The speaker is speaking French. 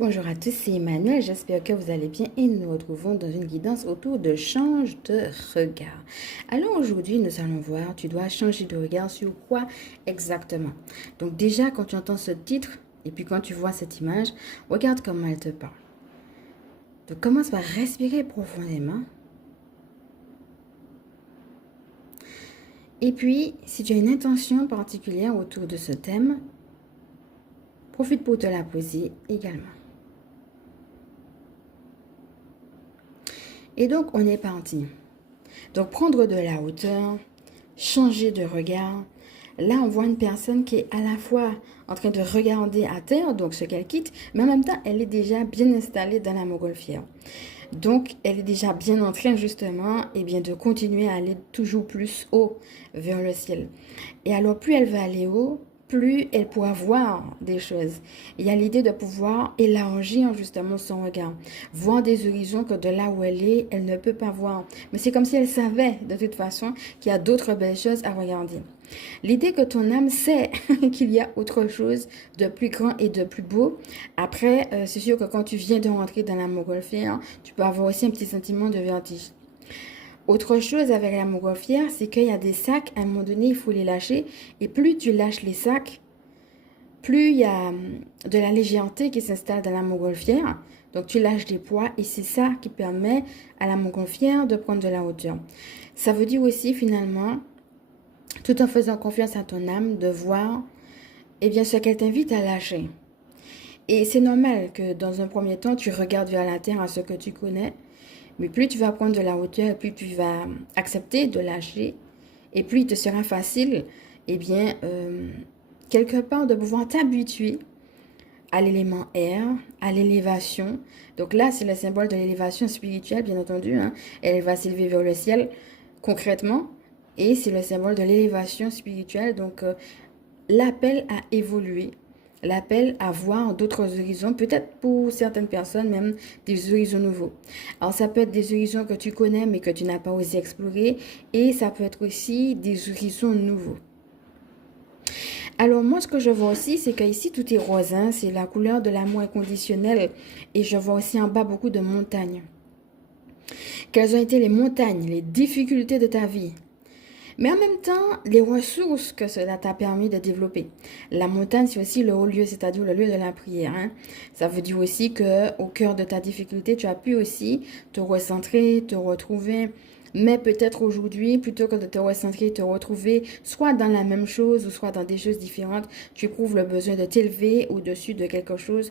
Bonjour à tous, c'est Emmanuel, j'espère que vous allez bien et nous nous retrouvons dans une guidance autour de change de regard. Alors aujourd'hui, nous allons voir, tu dois changer de regard sur quoi exactement. Donc déjà, quand tu entends ce titre et puis quand tu vois cette image, regarde comment elle te parle. Donc commence par respirer profondément. Et puis, si tu as une intention particulière autour de ce thème, profite pour te la poser également. Et donc, on est parti. Donc, prendre de la hauteur, changer de regard. Là, on voit une personne qui est à la fois en train de regarder à terre, donc ce qu'elle quitte, mais en même temps, elle est déjà bien installée dans la montgolfière. Donc, elle est déjà bien en train, justement, et bien, de continuer à aller toujours plus haut vers le ciel. Et alors, plus elle va aller haut, plus elle pourra voir des choses. Il y a l'idée de pouvoir élargir justement son regard, voir des horizons que de là où elle ne peut pas voir. Mais c'est comme si elle savait de toute façon qu'il y a d'autres belles choses à regarder. L'idée que ton âme sait qu'il y a autre chose de plus grand et de plus beau. Après, c'est sûr que quand tu viens de rentrer dans la montgolfière, tu peux avoir aussi un petit sentiment de vertige. Autre chose avec la montgolfière, c'est qu'il y a des sacs, à un moment donné, il faut les lâcher. Et plus tu lâches les sacs, plus il y a de la légèreté qui s'installe dans la montgolfière. Donc tu lâches des poids et c'est ça qui permet à la montgolfière de prendre de la hauteur. Ça veut dire aussi finalement, tout en faisant confiance à ton âme, de voir bien, ce qu'elle t'invite à lâcher. Et c'est normal que dans un premier temps, tu regardes vers la terre à ce que tu connais. Mais plus tu vas prendre de la hauteur, plus tu vas accepter de lâcher, et plus il te sera facile, quelque part, de pouvoir t'habituer à l'élément air, à l'élévation. Donc là, c'est le symbole de l'élévation spirituelle, bien entendu. Elle va s'élever vers le ciel concrètement. Et c'est le symbole de l'élévation spirituelle. Donc, l'appel à évoluer, l'appel à voir d'autres horizons, peut-être pour certaines personnes même des horizons nouveaux. Alors ça peut être des horizons que tu connais mais que tu n'as pas osé explorer et ça peut être aussi des horizons nouveaux. Alors moi ce que je vois aussi c'est qu'ici tout est rose, c'est la couleur de l'amour inconditionnel et je vois aussi en bas beaucoup de montagnes. Quelles ont été les montagnes, les difficultés de ta vie? Mais en même temps, les ressources que cela t'a permis de développer. La montagne, c'est aussi le haut lieu, c'est-à-dire le lieu de la prière. Ça veut dire aussi que au cœur de ta difficulté, tu as pu aussi te recentrer, te retrouver. Mais peut-être aujourd'hui, plutôt que de te recentrer, te retrouver soit dans la même chose ou soit dans des choses différentes, tu éprouves le besoin de t'élever au-dessus de quelque chose